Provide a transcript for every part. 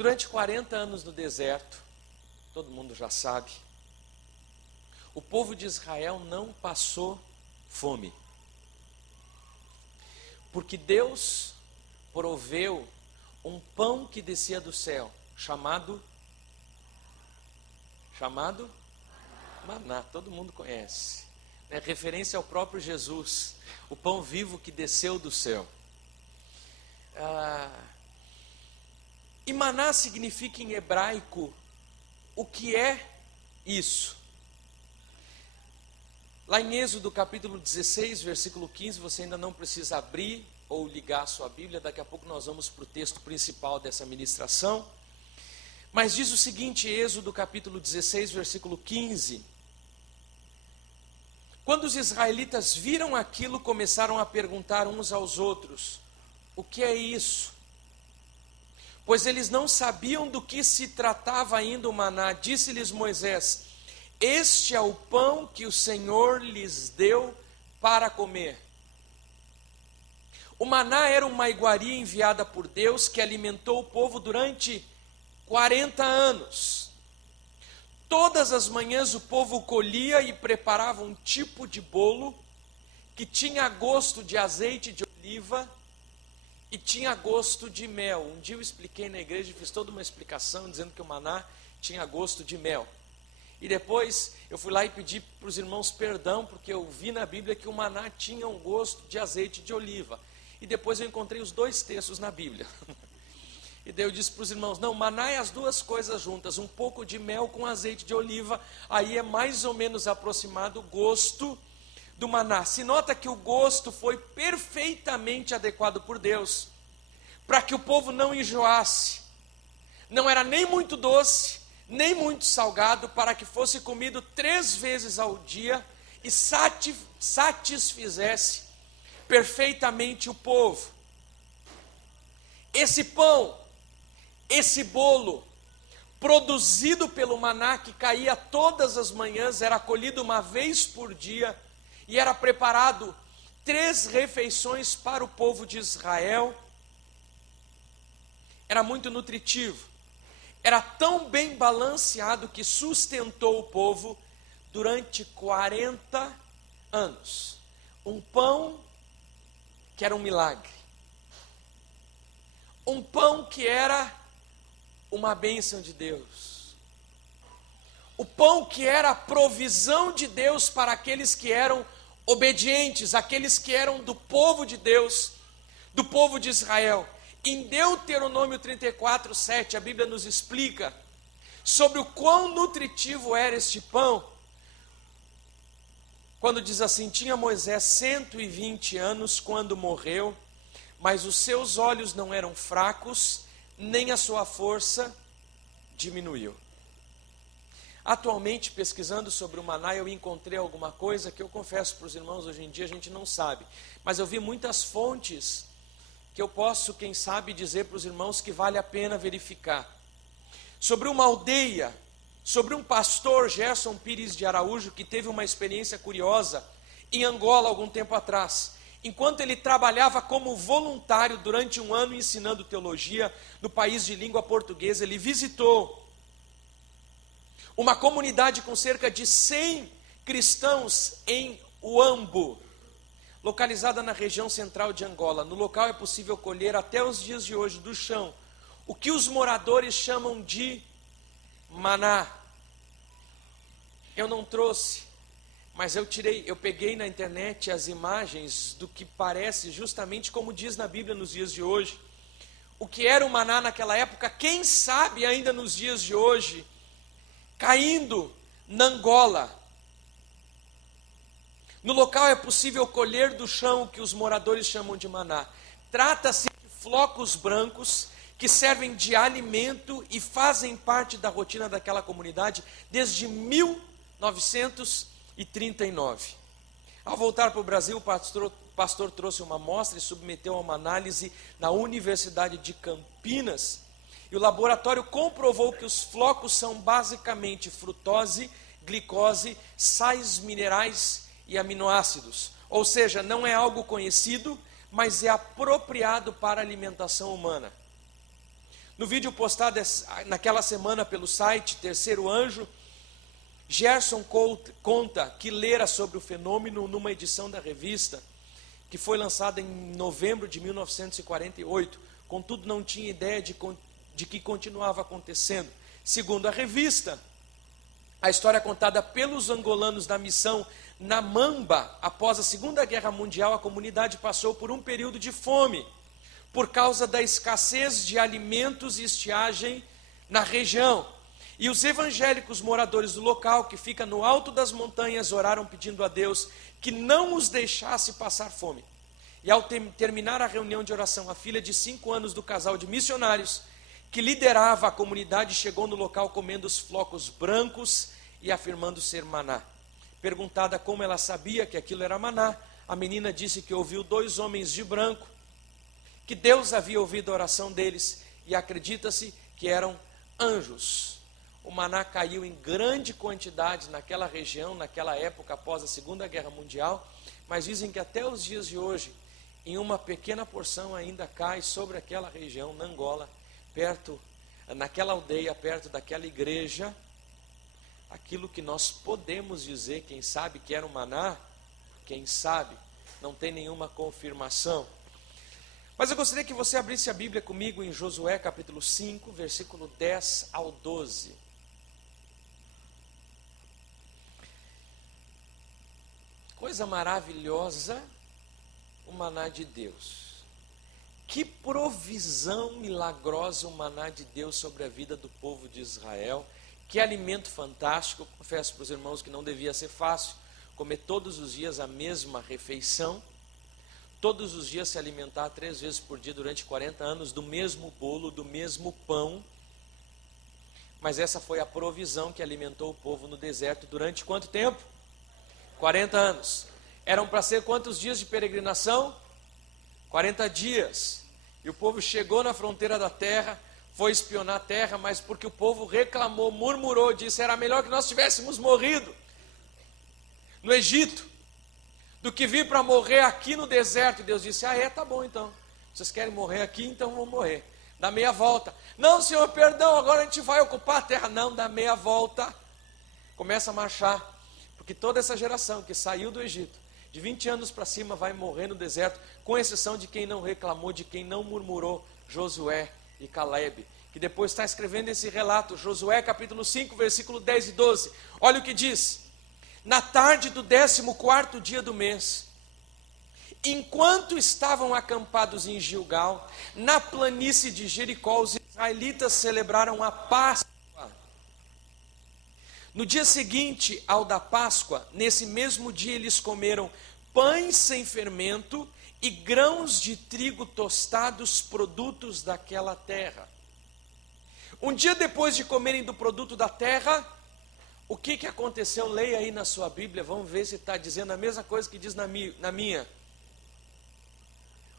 Durante 40 anos no deserto, todo mundo já sabe, o povo de Israel não passou fome. Porque Deus proveu um pão que descia do céu, chamado maná, todo mundo conhece. É referência ao próprio Jesus, o pão vivo que desceu do céu. E maná significa em hebraico, o que é isso? Lá em Êxodo capítulo 16, versículo 15, você ainda não precisa abrir ou ligar a sua Bíblia, daqui a pouco nós vamos para o texto principal dessa ministração. Mas diz o seguinte, Êxodo capítulo 16, versículo 15. Quando os israelitas viram aquilo, começaram a perguntar uns aos outros, o que é isso? Pois eles não sabiam do que se tratava ainda o maná. Disse-lhes Moisés, este é o pão que o Senhor lhes deu para comer. O maná era uma iguaria enviada por Deus que alimentou o povo durante 40 anos. Todas as manhãs o povo colhia e preparava um tipo de bolo que tinha gosto de azeite de oliva e tinha gosto de mel. Um dia eu expliquei na igreja, fiz toda uma explicação dizendo que o maná tinha gosto de mel. E depois eu fui lá e pedi para os irmãos perdão, porque eu vi na Bíblia que o maná tinha um gosto de azeite de oliva. E depois eu encontrei os dois textos na Bíblia. E daí eu disse para os irmãos, não, maná é as duas coisas juntas, um pouco de mel com azeite de oliva, aí é mais ou menos aproximado o gosto do maná. Se nota que o gosto foi perfeitamente adequado por Deus, para que o povo não enjoasse. Não era nem muito doce, nem muito salgado, para que fosse comido 3 vezes ao dia e satisfizesse perfeitamente o povo. Esse pão, esse bolo, produzido pelo maná que caía todas as manhãs, era colhido uma vez por dia e era preparado 3 refeições para o povo de Israel. Era muito nutritivo. Era tão bem balanceado que sustentou o povo durante 40 anos. Um pão que era um milagre. Um pão que era uma bênção de Deus. O pão que era a provisão de Deus para aqueles que eram obedientes, aqueles que eram do povo de Deus, do povo de Israel. Em Deuteronômio 34, 7, a Bíblia nos explica sobre o quão nutritivo era este pão, quando diz assim, tinha Moisés 120 anos quando morreu, mas os seus olhos não eram fracos, nem a sua força diminuiu. Atualmente, pesquisando sobre o maná, eu encontrei alguma coisa que eu confesso para os irmãos, hoje em dia a gente não sabe, mas eu vi muitas fontes que eu posso, quem sabe, dizer para os irmãos que vale a pena verificar. Sobre uma aldeia, sobre um pastor, Gerson Pires de Araújo, que teve uma experiência curiosa em Angola algum tempo atrás. Enquanto ele trabalhava como voluntário durante um ano ensinando teologia no país de língua portuguesa, ele visitou uma comunidade com cerca de 100 cristãos em Uambo, localizada na região central de Angola. No local é possível colher até os dias de hoje do chão o que os moradores chamam de maná. Eu não trouxe, mas eu peguei na internet as imagens do que parece justamente como diz na Bíblia nos dias de hoje. O que era o maná naquela época, quem sabe ainda nos dias de hoje, caindo na Angola. No local é possível colher do chão o que os moradores chamam de maná. Trata-se de flocos brancos que servem de alimento e fazem parte da rotina daquela comunidade desde 1939. Ao voltar para o Brasil, o pastor trouxe uma amostra e submeteu a uma análise na Universidade de Campinas. E o laboratório comprovou que os flocos são basicamente frutose, glicose, sais minerais e aminoácidos. Ou seja, não é algo conhecido, mas é apropriado para a alimentação humana. No vídeo postado naquela semana pelo site Terceiro Anjo, Gerson conta que lera sobre o fenômeno numa edição da revista, que foi lançada em novembro de 1948, contudo não tinha ideia de que continuava acontecendo. Segundo a revista, a história contada pelos angolanos da missão Namamba, após a Segunda Guerra Mundial, a comunidade passou por um período de fome, por causa da escassez de alimentos e estiagem na região. E os evangélicos moradores do local, que fica no alto das montanhas, oraram pedindo a Deus que não os deixasse passar fome. E ao terminar a reunião de oração, a filha de 5 anos do casal de missionários, que liderava a comunidade, chegou no local comendo os flocos brancos e afirmando ser maná. Perguntada como ela sabia que aquilo era maná, a menina disse que ouviu 2 homens de branco, que Deus havia ouvido a oração deles, e acredita-se que eram anjos. O maná caiu em grande quantidade naquela região, naquela época, após a Segunda Guerra Mundial, mas dizem que até os dias de hoje, em uma pequena porção ainda cai sobre aquela região, na Angola, naquela aldeia, perto daquela igreja, aquilo que nós podemos dizer, quem sabe que era um maná, quem sabe, não tem nenhuma confirmação. Mas eu gostaria que você abrisse a Bíblia comigo em Josué capítulo 5, versículo 10 ao 12. Coisa maravilhosa, o maná de Deus. Que provisão milagrosa o maná de Deus sobre a vida do povo de Israel. Que alimento fantástico. Eu confesso para os irmãos que não devia ser fácil comer todos os dias a mesma refeição. Todos os dias se alimentar 3 vezes por dia durante 40 anos do mesmo bolo, do mesmo pão. Mas essa foi a provisão que alimentou o povo no deserto durante quanto tempo? 40 anos. Eram para ser quantos dias de peregrinação? 40 dias. E o povo chegou na fronteira da terra, foi espionar a terra, mas porque o povo reclamou, murmurou, disse, era melhor que nós tivéssemos morrido no Egito, do que vir para morrer aqui no deserto. E Deus disse, tá bom então, vocês querem morrer aqui, então vão morrer. Dá meia volta. Não, Senhor, perdão, agora a gente vai ocupar a terra. Não, dá meia volta. Começa a marchar, porque toda essa geração que saiu do Egito, de 20 anos para cima, vai morrer no deserto, com exceção de quem não reclamou, de quem não murmurou, Josué e Calebe, que depois está escrevendo esse relato, Josué capítulo 5, versículo 10 e 12. Olha o que diz: na tarde do 14º dia do mês, enquanto estavam acampados em Gilgal, na planície de Jericó, os israelitas celebraram a Páscoa. No dia seguinte ao da Páscoa, nesse mesmo dia eles comeram pães sem fermento e grãos de trigo tostados, produtos daquela terra. Um dia depois de comerem do produto da terra, o que aconteceu? Leia aí na sua Bíblia, vamos ver se está dizendo a mesma coisa que diz na minha.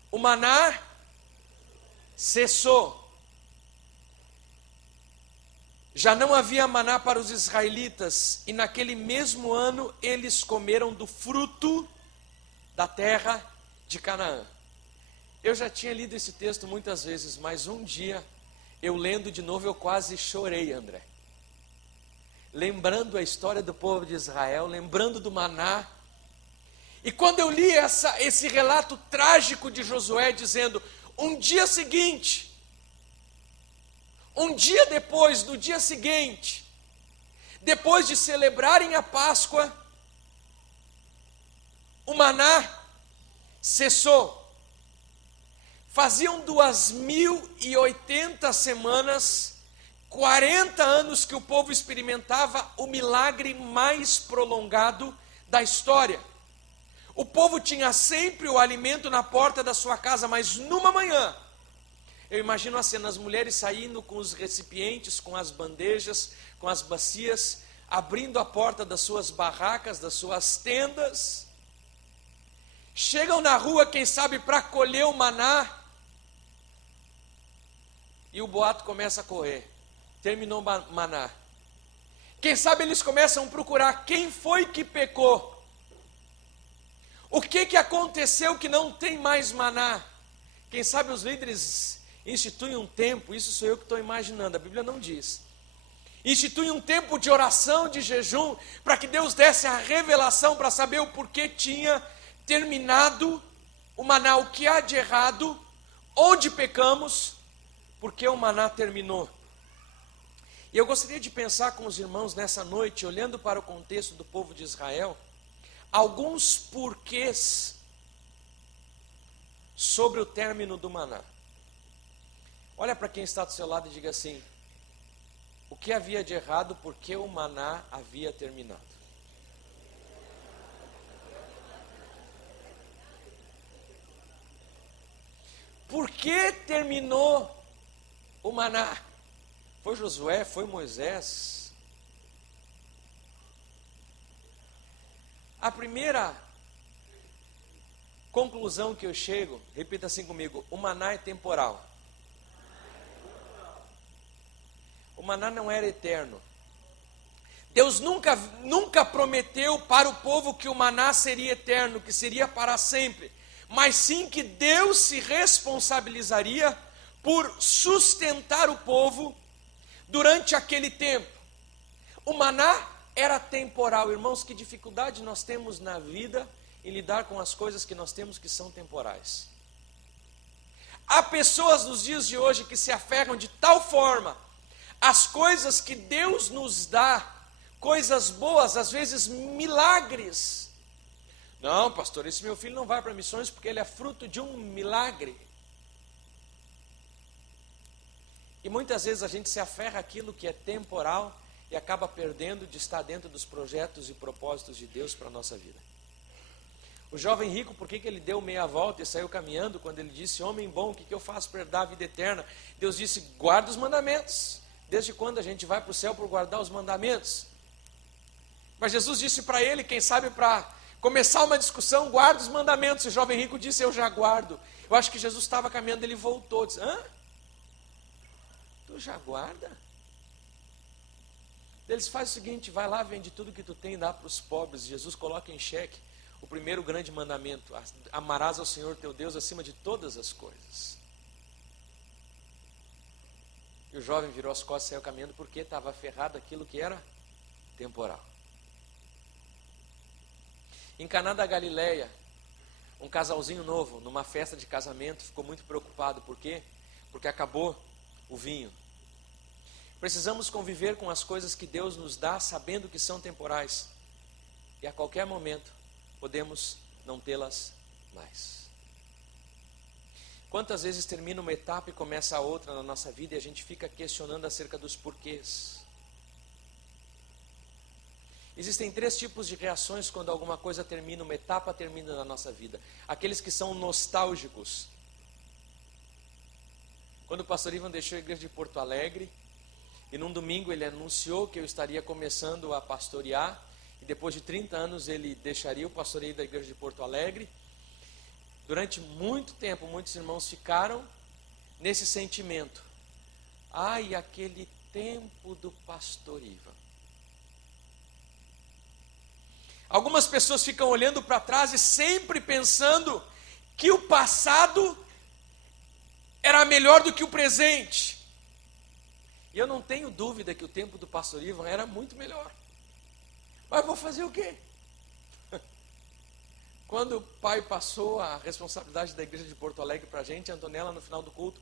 O maná cessou. Já não havia maná para os israelitas, e naquele mesmo ano eles comeram do fruto da terra de Canaã. Eu já tinha lido esse texto muitas vezes, mas um dia, eu lendo de novo, eu quase chorei, André. Lembrando a história do povo de Israel, lembrando do maná. E quando eu li esse relato trágico de Josué, dizendo, um dia seguinte, um dia depois, no dia seguinte, depois de celebrarem a Páscoa, o maná cessou. Faziam 2080 semanas, 40 anos que o povo experimentava o milagre mais prolongado da história. O povo tinha sempre o alimento na porta da sua casa, mas numa manhã, eu imagino a cena, as mulheres saindo com os recipientes, com as bandejas, com as bacias, abrindo a porta das suas barracas, das suas tendas. Chegam na rua, quem sabe, para colher o maná. E o boato começa a correr. Terminou o maná. Quem sabe eles começam a procurar quem foi que pecou. O que aconteceu que não tem mais maná? Quem sabe os líderes institui um tempo, isso sou eu que estou imaginando, a Bíblia não diz. Institui um tempo de oração, de jejum, para que Deus desse a revelação para saber o porquê tinha terminado o maná, o que há de errado, onde pecamos, porque o maná terminou. E eu gostaria de pensar com os irmãos nessa noite, olhando para o contexto do povo de Israel, alguns porquês sobre o término do maná. Olha para quem está do seu lado e diga assim: o que havia de errado porque o maná havia terminado? Por que terminou o maná? Foi Josué? Foi Moisés? A primeira conclusão que eu chego, repita assim comigo: o maná é temporal. O maná não era eterno. Deus nunca prometeu para o povo que o maná seria eterno, que seria para sempre, mas sim que Deus se responsabilizaria por sustentar o povo durante aquele tempo. O maná era temporal. Irmãos, que dificuldade nós temos na vida em lidar com as coisas que nós temos que são temporais. Há pessoas nos dias de hoje que se aferram de tal forma às coisas que Deus nos dá, coisas boas, às vezes milagres. Não, pastor, esse meu filho não vai para missões porque ele é fruto de um milagre. E muitas vezes a gente se aferra àquilo que é temporal e acaba perdendo de estar dentro dos projetos e propósitos de Deus para a nossa vida. O jovem rico, por que ele deu meia volta e saiu caminhando quando ele disse: homem bom, o que eu faço para herdar a vida eterna? Deus disse: guarda os mandamentos. Desde quando a gente vai para o céu por guardar os mandamentos? Mas Jesus disse para ele, quem sabe para começar uma discussão: guarda os mandamentos. E o jovem rico disse: eu já guardo. Eu acho que Jesus estava caminhando, ele voltou, disse: hã? Tu já guarda? Eles fazem o seguinte: vai lá, vende tudo que tu tem e dá para os pobres. Jesus coloca em xeque o primeiro grande mandamento: amarás ao Senhor teu Deus acima de todas as coisas. E o jovem virou as costas e saiu caminhando porque estava aferrado àquilo que era temporal. Em Caná da Galileia, um casalzinho novo, numa festa de casamento, ficou muito preocupado. Por quê? Porque acabou o vinho. Precisamos conviver com as coisas que Deus nos dá, sabendo que são temporais. E a qualquer momento, podemos não tê-las mais. Quantas vezes termina uma etapa e começa a outra na nossa vida e a gente fica questionando acerca dos porquês? Existem 3 tipos de reações quando alguma coisa termina, uma etapa termina na nossa vida. Aqueles que são nostálgicos. Quando o pastor Ivan deixou a igreja de Porto Alegre, e num domingo ele anunciou que eu estaria começando a pastorear, e depois de 30 anos ele deixaria o pastoreio da igreja de Porto Alegre. Durante muito tempo, muitos irmãos ficaram nesse sentimento: ai, aquele tempo do pastor Ivan. Algumas pessoas ficam olhando para trás e sempre pensando que o passado era melhor do que o presente. E eu não tenho dúvida que o tempo do pastor Ivan era muito melhor. Mas vou fazer o quê? Quando o pai passou a responsabilidade da igreja de Porto Alegre para a gente, a Antonella, no final do culto,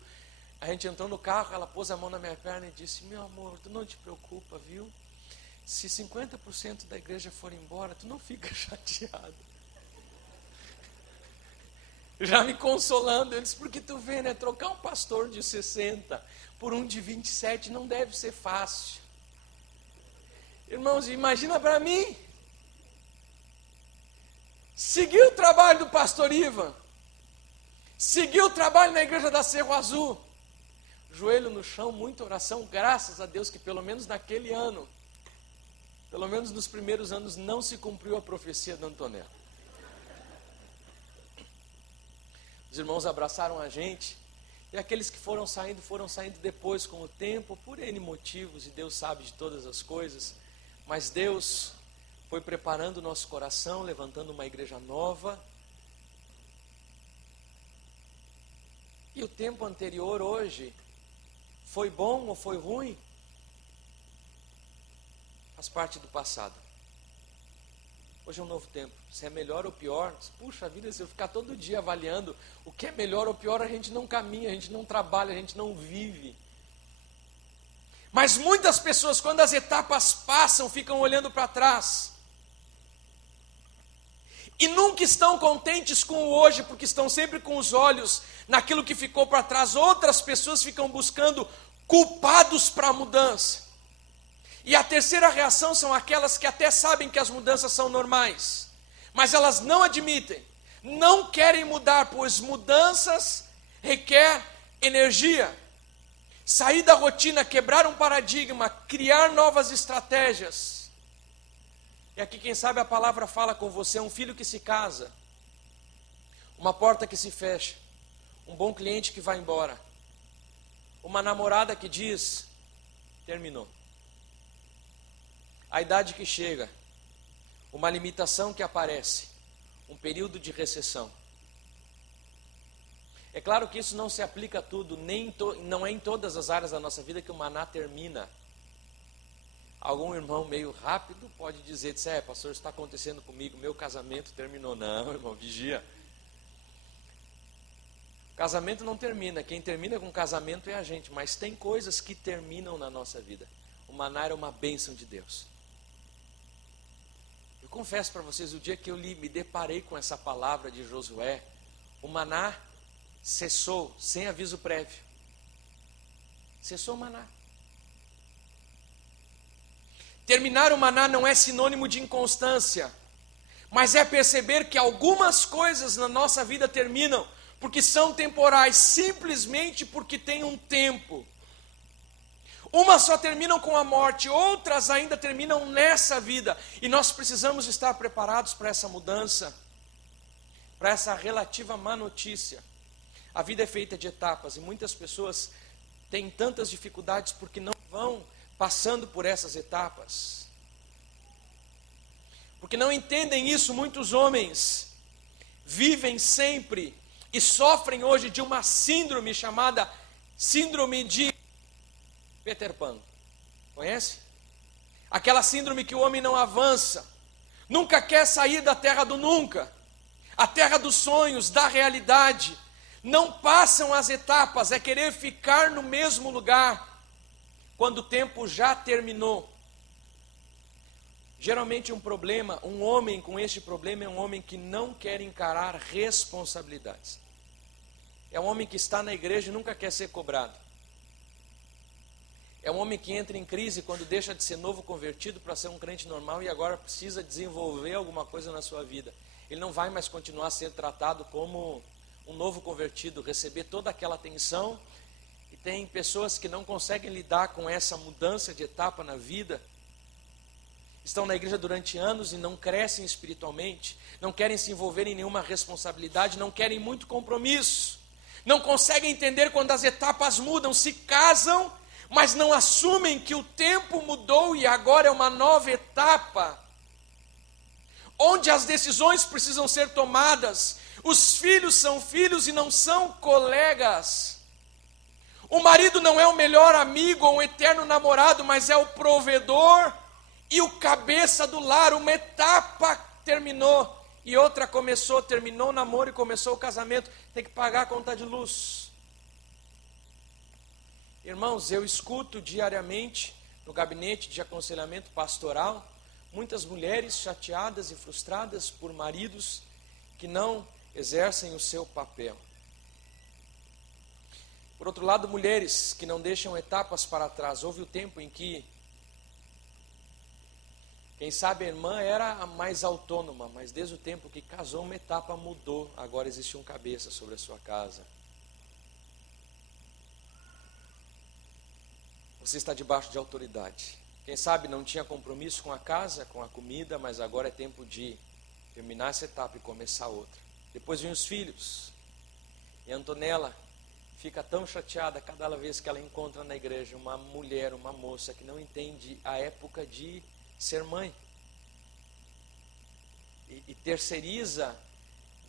a gente entrou no carro, ela pôs a mão na minha perna e disse: meu amor, tu não te preocupa, viu? Se 50% da igreja for embora, tu não fica chateado. Já me consolando, eu disse: porque tu vê, né? Trocar um pastor de 60 por um de 27 não deve ser fácil. Irmãos, imagina para mim. Seguir o trabalho do pastor Ivan, seguir o trabalho na igreja da Cerro Azul, joelho no chão, muita oração, graças a Deus que pelo menos naquele ano, pelo menos nos primeiros anos, não se cumpriu a profecia da Antonella. Os irmãos abraçaram a gente, e aqueles que foram saindo depois com o tempo, por N motivos, e Deus sabe de todas as coisas, mas Deus foi preparando o nosso coração, levantando uma igreja nova. E o tempo anterior hoje foi bom ou foi ruim? Faz parte do passado. Hoje é um novo tempo. Se é melhor ou pior, puxa vida, se eu ficar todo dia avaliando o que é melhor ou pior, a gente não caminha, a gente não trabalha, a gente não vive. Mas muitas pessoas, quando as etapas passam, ficam olhando para trás. E nunca estão contentes com o hoje, porque estão sempre com os olhos naquilo que ficou para trás. Outras pessoas ficam buscando culpados para a mudança. E a terceira reação são aquelas que até sabem que as mudanças são normais, mas elas não admitem, não querem mudar, pois mudanças requer energia. Sair da rotina, quebrar um paradigma, criar novas estratégias. E aqui, quem sabe, a palavra fala com você: um filho que se casa, uma porta que se fecha, um bom cliente que vai embora, uma namorada que diz, terminou. A idade que chega, uma limitação que aparece, um período de recessão. É claro que isso não se aplica a tudo, não é em todas as áreas da nossa vida que o maná termina. Algum irmão meio rápido pode dizer, pastor, isso está acontecendo comigo, meu casamento terminou. Não, irmão, vigia. Casamento não termina, quem termina com casamento é a gente, mas tem coisas que terminam na nossa vida. O maná era uma bênção de Deus. Eu confesso para vocês, o dia que eu me deparei com essa palavra de Josué, o maná cessou sem aviso prévio. Cessou o maná. Terminar o maná não é sinônimo de inconstância, mas é perceber que algumas coisas na nossa vida terminam porque são temporais, simplesmente porque tem um tempo. Umas só terminam com a morte, outras ainda terminam nessa vida. E nós precisamos estar preparados para essa mudança, para essa relativa má notícia. A vida é feita de etapas e muitas pessoas têm tantas dificuldades porque não vão passando por essas etapas. Porque não entendem isso, muitos homens vivem sempre e sofrem hoje de uma síndrome chamada síndrome de Peter Pan. Conhece? Aquela síndrome que o homem não avança, nunca quer sair da terra do nunca, a terra dos sonhos, da realidade. Não passam as etapas, é querer ficar no mesmo lugar, quando o tempo já terminou. Geralmente um homem com este problema é um homem que não quer encarar responsabilidades. É um homem que está na igreja e nunca quer ser cobrado. É um homem que entra em crise quando deixa de ser novo convertido para ser um crente normal e agora precisa desenvolver alguma coisa na sua vida. Ele não vai mais continuar a ser tratado como um novo convertido, receber toda aquela atenção. E tem pessoas que não conseguem lidar com essa mudança de etapa na vida. Estão na igreja durante anos e não crescem espiritualmente, não querem se envolver em nenhuma responsabilidade, não querem muito compromisso, não conseguem entender quando as etapas mudam, se casam, mas não assumem que o tempo mudou e agora é uma nova etapa, onde as decisões precisam ser tomadas. Os filhos são filhos e não são colegas. O marido não é o melhor amigo ou um eterno namorado, mas é o provedor e o cabeça do lar. Uma etapa terminou e outra começou. Terminou o namoro e começou o casamento. Tem que pagar a conta de luz. Irmãos, eu escuto diariamente no gabinete de aconselhamento pastoral muitas mulheres chateadas e frustradas por maridos que não exercem o seu papel. Por outro lado, mulheres que não deixam etapas para trás. Houve o tempo em que, quem sabe, a irmã era a mais autônoma, mas desde o tempo que casou, uma etapa mudou. Agora existe um cabeça sobre a sua casa. Você está debaixo de autoridade. Quem sabe não tinha compromisso com a casa, com a comida, mas agora é tempo de terminar essa etapa e começar outra. Depois vem os filhos. E a Antonella fica tão chateada cada vez que ela encontra na igreja uma mulher, uma moça que não entende a época de ser mãe. E terceiriza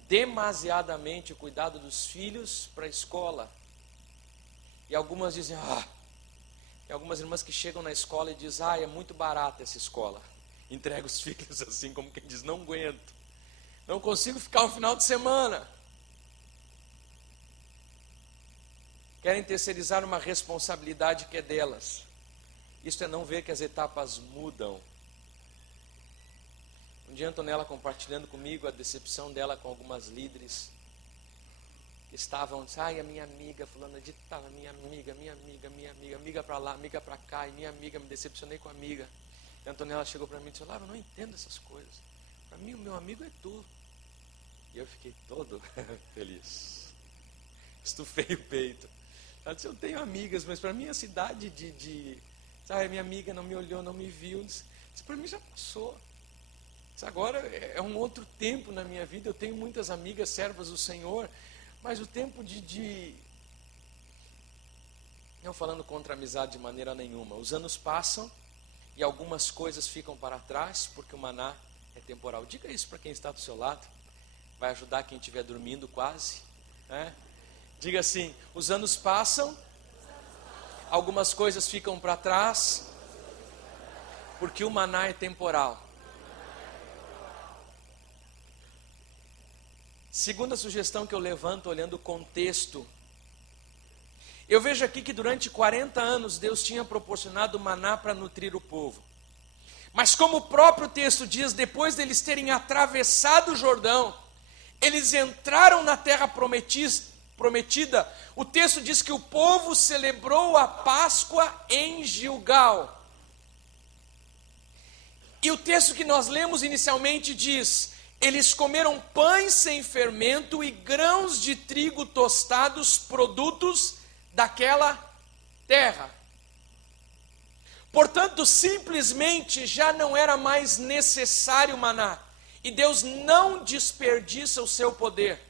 demasiadamente o cuidado dos filhos para a escola. E algumas dizem, tem algumas irmãs que chegam na escola e dizem, é muito barata essa escola. Entrega os filhos assim, como quem diz, não aguento. Não consigo ficar um final de semana. Querem terceirizar uma responsabilidade que é delas. Isso é não ver que as etapas mudam. Um dia a Antonella compartilhando comigo a decepção dela com algumas líderes que estavam, a minha amiga fulana de tal, minha amiga para lá, amiga para cá, e minha amiga, me decepcionei com a amiga. E a Antonella chegou para mim e disse, eu não entendo essas coisas. Para mim o meu amigo é tu. E eu fiquei todo feliz. Estufei o peito. Ela disse, eu tenho amigas, mas para mim a cidade minha amiga não me olhou, não me viu. Disse, para mim já passou. Agora é um outro tempo na minha vida. Eu tenho muitas amigas servas do Senhor, mas o tempo não falando contra a amizade de maneira nenhuma. Os anos passam e algumas coisas ficam para trás, porque o maná é temporal. Diga isso para quem está do seu lado. Vai ajudar quem estiver dormindo quase. Diga assim, os anos passam, algumas coisas ficam para trás, porque o maná é temporal. Segunda sugestão que eu levanto, olhando o contexto, eu vejo aqui que durante 40 anos Deus tinha proporcionado maná para nutrir o povo. Mas como o próprio texto diz, depois deles terem atravessado o Jordão, eles entraram na terra prometida. O texto diz que o povo celebrou a Páscoa em Gilgal. E o texto que nós lemos inicialmente diz, eles comeram pães sem fermento e grãos de trigo tostados, produtos daquela terra. Portanto, simplesmente já não era mais necessário maná. E Deus não desperdiça o seu poder.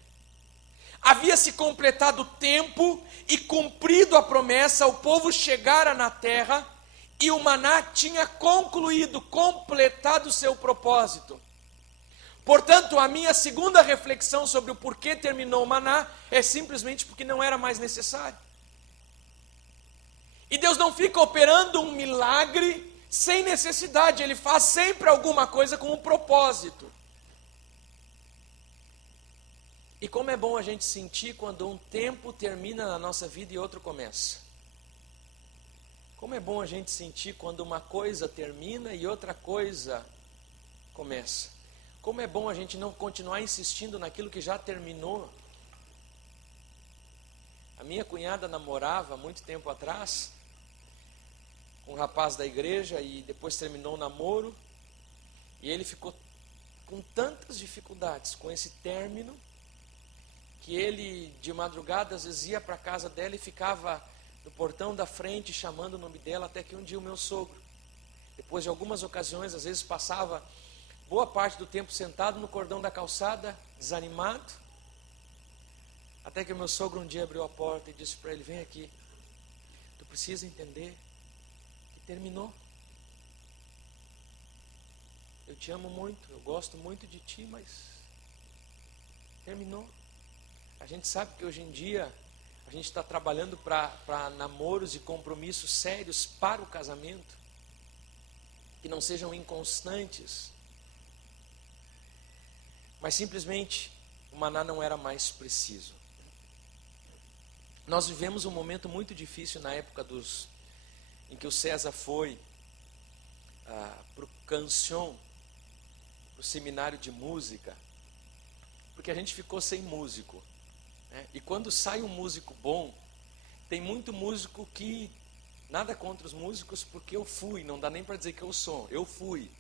Havia se completado o tempo e cumprido a promessa, o povo chegara na terra e o maná tinha completado o seu propósito. Portanto, a minha segunda reflexão sobre o porquê terminou o maná é simplesmente porque não era mais necessário. E Deus não fica operando um milagre sem necessidade, Ele faz sempre alguma coisa com um propósito. E como é bom a gente sentir quando um tempo termina na nossa vida e outro começa. Como é bom a gente sentir quando uma coisa termina e outra coisa começa. Como é bom a gente não continuar insistindo naquilo que já terminou. A minha cunhada namorava muito tempo atrás com um rapaz da igreja e depois terminou o namoro. E ele ficou com tantas dificuldades com esse término que ele de madrugada às vezes ia para a casa dela e ficava no portão da frente chamando o nome dela, até que um dia o meu sogro, depois de algumas ocasiões, às vezes passava boa parte do tempo sentado no cordão da calçada, desanimado, até que o meu sogro um dia abriu a porta e disse para ele, vem aqui, tu precisa entender que terminou. Eu te amo muito, eu gosto muito de ti, mas terminou. A gente sabe que hoje em dia a gente está trabalhando para namoros e compromissos sérios para o casamento, que não sejam inconstantes. Mas simplesmente o maná não era mais preciso. Nós vivemos um momento muito difícil na época em que o César foi para o Canção, para o seminário de música, porque a gente ficou sem músico. E quando sai um músico bom, tem muito músico que, nada contra os músicos, porque eu fui, não dá nem para dizer que eu sou, eu fui.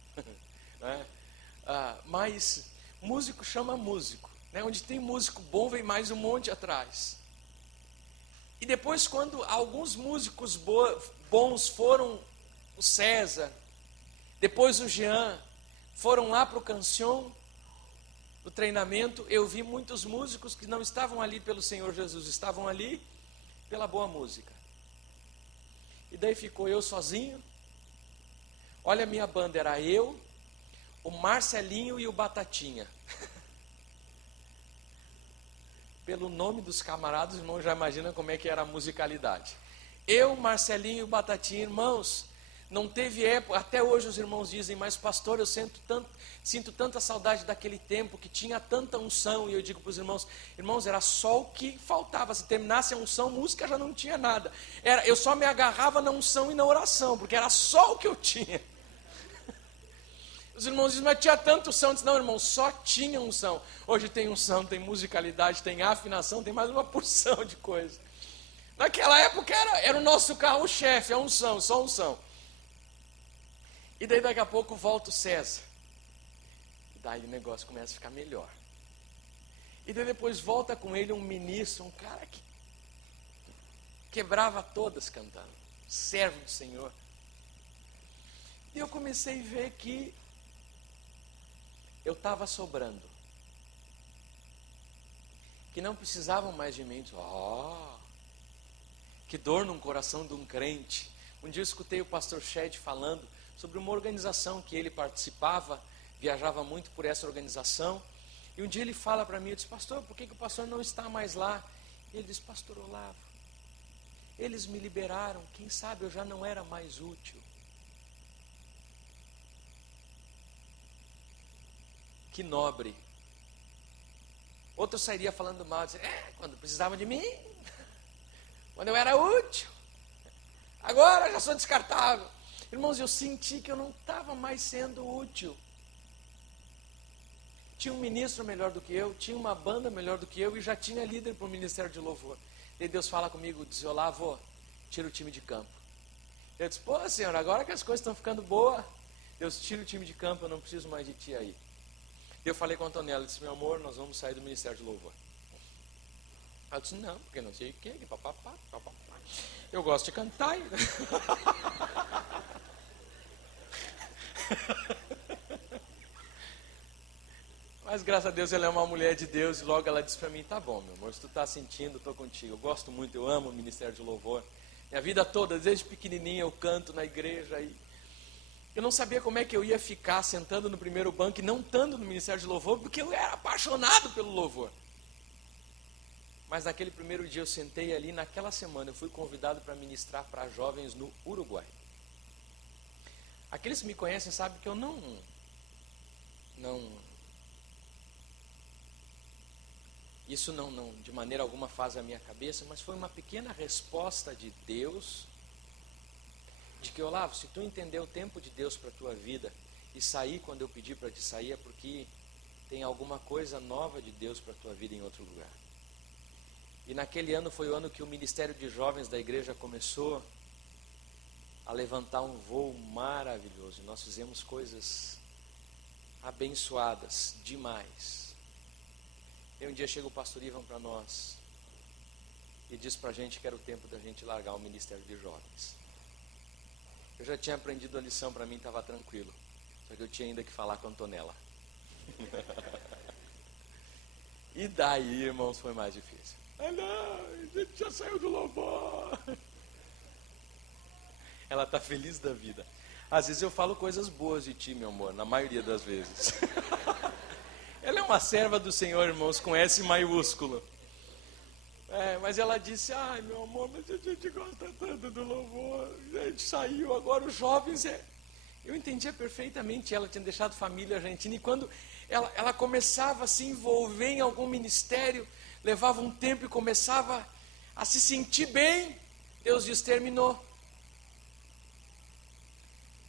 Mas músico chama músico, onde tem músico bom vem mais um monte atrás. E depois quando alguns músicos bons foram, o César, depois o Jean, foram lá para o Canção, no treinamento, eu vi muitos músicos que não estavam ali pelo Senhor Jesus, estavam ali pela boa música. E daí ficou eu sozinho. Olha a minha banda, era eu, o Marcelinho e o Batatinha. Pelo nome dos camaradas, o irmão já imagina como é que era a musicalidade. Eu, Marcelinho e o Batatinha, irmãos, não teve época, até hoje os irmãos dizem, mas pastor, eu sinto tanta saudade daquele tempo, que tinha tanta unção, e eu digo para os irmãos, era só o que faltava, se terminasse a unção, música já não tinha nada, eu só me agarrava na unção e na oração, porque era só o que eu tinha. Os irmãos dizem, mas tinha tanta unção. Eu disse, não, irmão, só tinha unção. Hoje tem unção, tem musicalidade, tem afinação, tem mais uma porção de coisa. Naquela época era o nosso carro-chefe, a unção, só unção. E daí daqui a pouco volta o César. E daí o negócio começa a ficar melhor. E daí depois volta com ele um ministro, um cara que quebrava todas cantando. Servo do Senhor. E eu comecei a ver que eu estava sobrando. Que não precisavam mais de mim. Que dor no coração de um crente. Um dia eu escutei o pastor Shed falando sobre uma organização que ele participava, viajava muito por essa organização. E um dia ele fala para mim, eu disse, pastor, por que o pastor não está mais lá? E ele disse, pastor Olavo, eles me liberaram, quem sabe eu já não era mais útil. Que nobre. Outro sairia falando mal, dizia, quando precisavam de mim, quando eu era útil, agora já sou descartável. Irmãos, eu senti que eu não estava mais sendo útil. Tinha um ministro melhor do que eu, tinha uma banda melhor do que eu e já tinha líder para o ministério de louvor. E Deus fala comigo, diz, Olavo, tira o time de campo. Eu disse, pô, Senhor, agora que as coisas estão ficando boas, Deus, tira o time de campo, eu não preciso mais de ti aí. Eu falei com a Antonella, disse, meu amor, nós vamos sair do ministério de louvor. Ela disse, não, porque não sei o que, papapá. Eu gosto de cantar. Mas graças a Deus ela é uma mulher de Deus e logo ela disse para mim, tá bom, meu amor, se tu está sentindo, estou contigo. Eu gosto muito, eu amo o ministério de louvor. Minha vida toda, desde pequenininha eu canto na igreja e eu não sabia como é que eu ia ficar sentando no primeiro banco e não estando no ministério de louvor, porque eu era apaixonado pelo louvor. Mas naquele primeiro dia eu sentei ali, naquela semana eu fui convidado para ministrar para jovens no Uruguai. Aqueles que me conhecem sabem que eu não isso não de maneira alguma faz a minha cabeça, mas foi uma pequena resposta de Deus, de que, Olavo, se tu entender o tempo de Deus para a tua vida e sair quando eu pedir para te sair, é porque tem alguma coisa nova de Deus para a tua vida em outro lugar. E naquele ano foi o ano que o Ministério de Jovens da igreja começou a levantar um voo maravilhoso. E nós fizemos coisas abençoadas demais. E um dia chega o pastor Ivan para nós e diz para a gente que era o tempo da gente largar o Ministério de Jovens. Eu já tinha aprendido a lição, para mim estava tranquilo. Só que eu tinha ainda que falar com a Antonella. E daí, irmãos, foi mais difícil. Não, a gente já saiu do louvor. Ela está feliz da vida. Às vezes eu falo coisas boas de ti, meu amor, na maioria das vezes. Ela é uma serva do Senhor, irmãos, com S maiúsculo. Mas ela disse, ai meu amor, mas a gente gosta tanto do louvor, a gente saiu, agora os jovens Eu entendia perfeitamente, ela tinha deixado família argentina, e quando ela começava a se envolver em algum ministério, levava um tempo e começava a se sentir bem, Deus diz, terminou.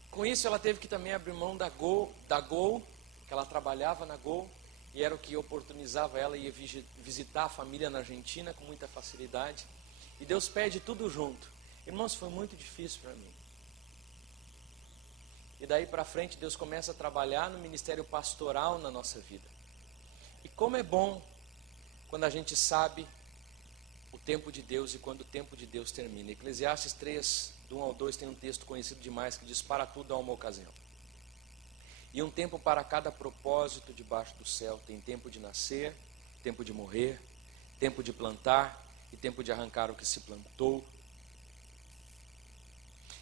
Com isso ela teve que também abrir mão da Gol, que ela trabalhava na Gol, e era o que oportunizava ela ir visitar a família na Argentina com muita facilidade. E Deus pede tudo junto. Irmãos, foi muito difícil para mim. E daí para frente Deus começa a trabalhar no ministério pastoral na nossa vida. E como é bom quando a gente sabe o tempo de Deus e quando o tempo de Deus termina. Eclesiastes 3, do 1 ao 2, tem um texto conhecido demais que diz, para tudo há uma ocasião. E um tempo para cada propósito debaixo do céu. Tem tempo de nascer, tempo de morrer, tempo de plantar e tempo de arrancar o que se plantou.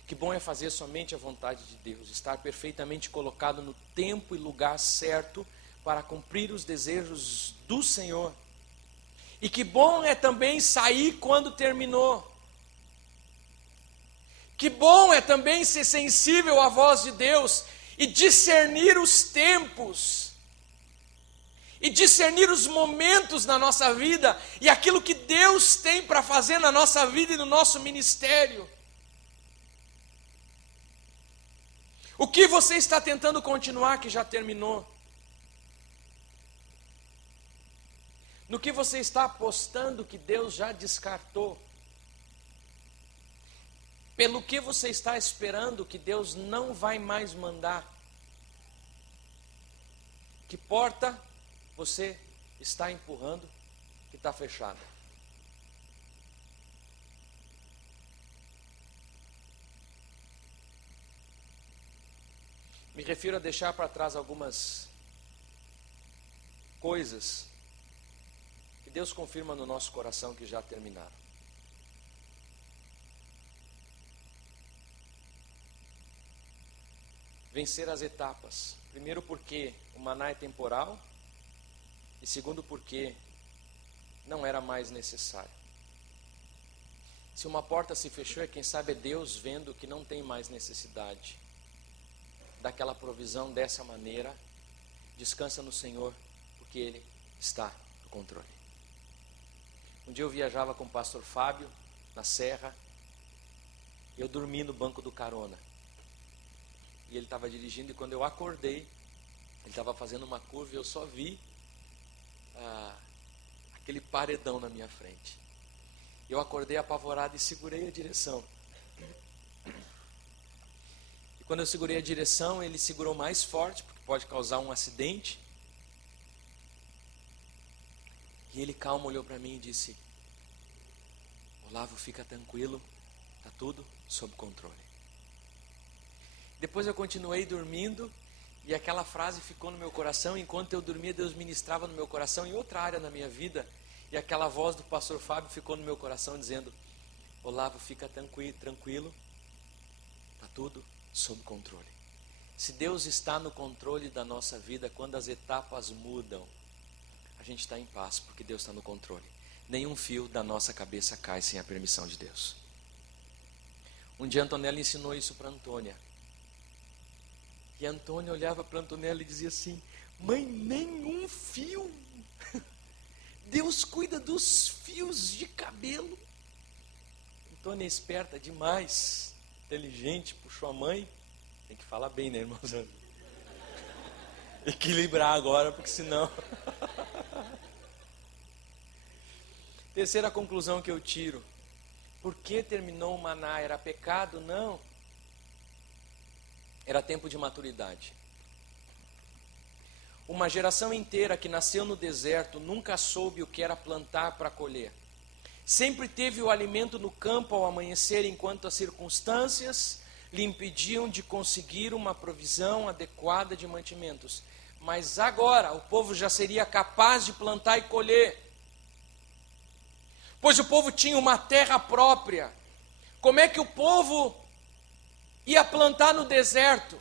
Que bom é fazer somente a vontade de Deus, estar perfeitamente colocado no tempo e lugar certo para cumprir os desejos do Senhor. E que bom é também sair quando terminou. Que bom é também ser sensível à voz de Deus e discernir os tempos, e discernir os momentos na nossa vida, e aquilo que Deus tem para fazer na nossa vida e no nosso ministério. O que você está tentando continuar que já terminou? No que você está apostando que Deus já descartou? Pelo que você está esperando que Deus não vai mais mandar? Que porta você está empurrando que está fechada? Me refiro a deixar para trás algumas coisas que Deus confirma no nosso coração que já terminaram. Vencer as etapas. Primeiro, porque o maná é temporal. E segundo, porque não era mais necessário. Se uma porta se fechou, quem sabe é Deus vendo que não tem mais necessidade daquela provisão dessa maneira. Descansa no Senhor, porque Ele está no controle. Um dia eu viajava com o pastor Fábio na serra. Eu dormi no banco do carona. E ele estava dirigindo, e quando eu acordei, ele estava fazendo uma curva e eu só vi aquele paredão na minha frente. Eu acordei apavorado e segurei a direção. E quando eu segurei a direção, ele segurou mais forte, porque pode causar um acidente. E ele calmo olhou para mim e disse: Olavo, fica tranquilo, está tudo sob controle. Depois eu continuei dormindo e aquela frase ficou no meu coração. Enquanto eu dormia, Deus ministrava no meu coração em outra área na minha vida. E aquela voz do pastor Fábio ficou no meu coração dizendo: Olavo, fica tranquilo, está tudo sob controle. Se Deus está no controle da nossa vida, quando as etapas mudam, a gente está em paz, porque Deus está no controle. Nenhum fio da nossa cabeça cai sem a permissão de Deus. Um dia a Antonella ensinou isso para a Antônia. E a Antônia olhava para a Antonella e dizia assim: mãe, nenhum fio. Deus cuida dos fios de cabelo. Antônia é esperta demais, inteligente, puxou a mãe. Tem que falar bem, né, irmãos? Equilibrar agora, porque senão... Terceira conclusão que eu tiro: por que terminou o maná? Era pecado? Não. Era tempo de maturidade. Uma geração inteira que nasceu no deserto nunca soube o que era plantar para colher. Sempre teve o alimento no campo ao amanhecer, enquanto as circunstâncias lhe impediam de conseguir uma provisão adequada de mantimentos. Mas agora o povo já seria capaz de plantar e colher, pois o povo tinha uma terra própria. Como é que o povo ia plantar no deserto?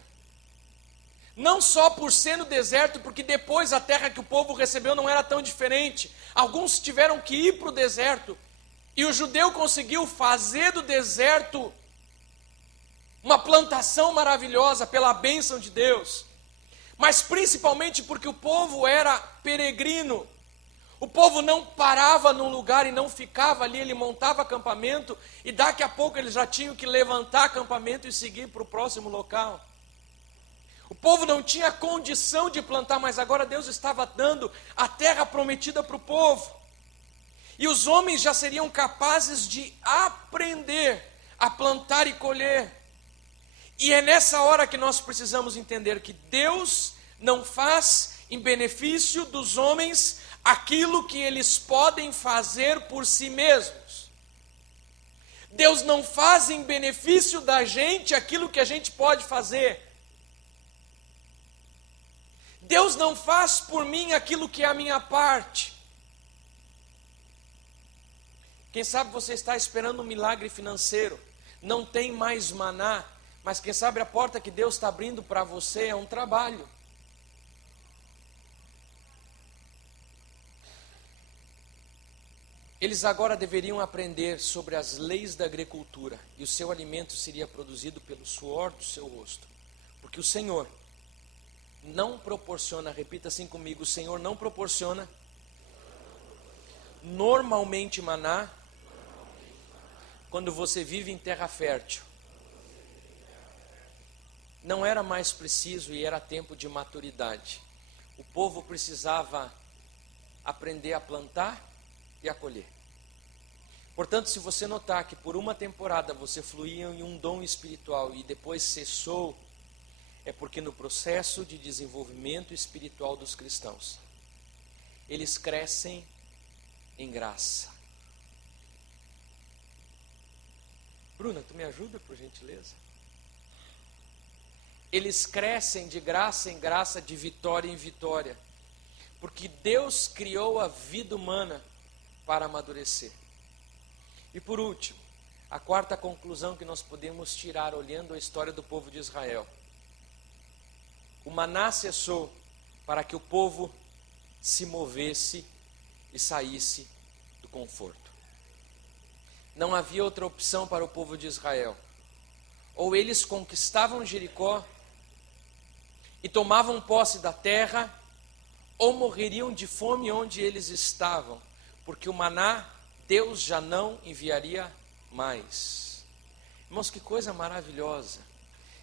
Não só por ser no deserto, porque depois a terra que o povo recebeu não era tão diferente. Alguns tiveram que ir para o deserto, e o judeu conseguiu fazer do deserto uma plantação maravilhosa pela bênção de Deus. Mas principalmente porque o povo era peregrino. O povo não parava num lugar e não ficava ali, ele montava acampamento e daqui a pouco eles já tinham que levantar acampamento e seguir para o próximo local. O povo não tinha condição de plantar, mas agora Deus estava dando a terra prometida para o povo. E os homens já seriam capazes de aprender a plantar e colher. E é nessa hora que nós precisamos entender que Deus não faz em benefício dos homens aquilo que eles podem fazer por si mesmos. Deus não faz em benefício da gente aquilo que a gente pode fazer. Deus não faz por mim aquilo que é a minha parte. Quem sabe você está esperando um milagre financeiro, não tem mais maná, mas quem sabe a porta que Deus está abrindo para você é um trabalho. Eles agora deveriam aprender sobre as leis da agricultura, e o seu alimento seria produzido pelo suor do seu rosto. Porque o Senhor não proporciona, repita assim comigo, o Senhor não proporciona normalmente maná quando você vive em terra fértil. Não era mais preciso e era tempo de maturidade. O povo precisava aprender a plantar e a colher. Portanto, se você notar que por uma temporada você fluía em um dom espiritual e depois cessou, é porque no processo de desenvolvimento espiritual dos cristãos, eles crescem em graça. Bruna, tu me ajuda, por gentileza? Eles crescem de graça em graça, de vitória em vitória, porque Deus criou a vida humana para amadurecer. E por último, a quarta conclusão que nós podemos tirar olhando a história do povo de Israel. O maná cessou para que o povo se movesse e saísse do conforto. Não havia outra opção para o povo de Israel. Ou eles conquistavam Jericó e tomavam posse da terra, ou morreriam de fome onde eles estavam, porque o maná Deus já não enviaria mais. Irmãos, que coisa maravilhosa.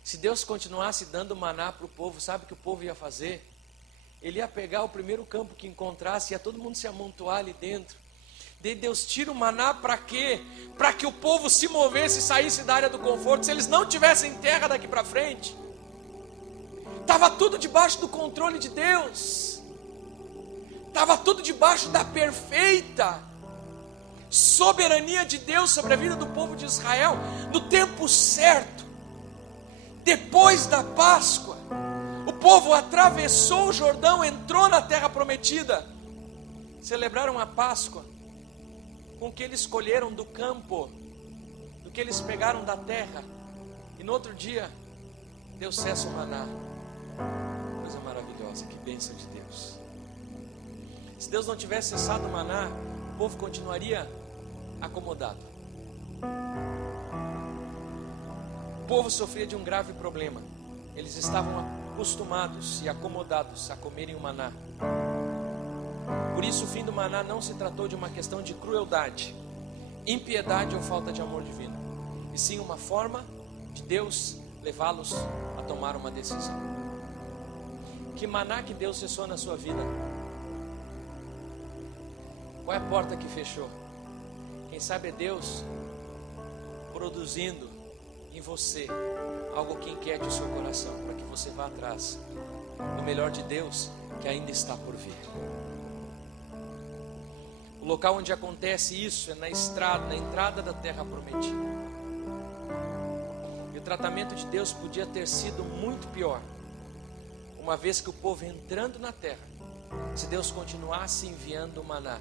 Se Deus continuasse dando maná para o povo, sabe o que o povo ia fazer? Ele ia pegar o primeiro campo que encontrasse, ia todo mundo se amontoar ali dentro. Daí Deus tira o maná para quê? Para que o povo se movesse e saísse da área do conforto. Se eles não tivessem terra daqui para frente, estava tudo debaixo do controle de Deus. Estava tudo debaixo da perfeita soberania de Deus sobre a vida do povo de Israel, no tempo certo. Depois da Páscoa, o povo atravessou o Jordão, entrou na terra prometida, celebraram a Páscoa com o que eles colheram do campo, do que eles pegaram da terra, e no outro dia Deus cessa o maná. Coisa maravilhosa, que bênção de Deus. Se Deus não tivesse cessado o maná, o povo continuaria acomodado. O povo sofria de um grave problema. Eles estavam acostumados e acomodados a comerem o maná. Por isso o fim do maná não se tratou de uma questão de crueldade, impiedade ou falta de amor divino, e sim uma forma de Deus levá-los a tomar uma decisão. Que maná que Deus cessou na sua vida? Qual é a porta que fechou? Quem sabe é Deus produzindo em você algo que inquiete o seu coração, para que você vá atrás do melhor de Deus que ainda está por vir. O local onde acontece isso é na estrada, na entrada da terra prometida. E o tratamento de Deus podia ter sido muito pior, uma vez que o povo entrando na terra, se Deus continuasse enviando o maná,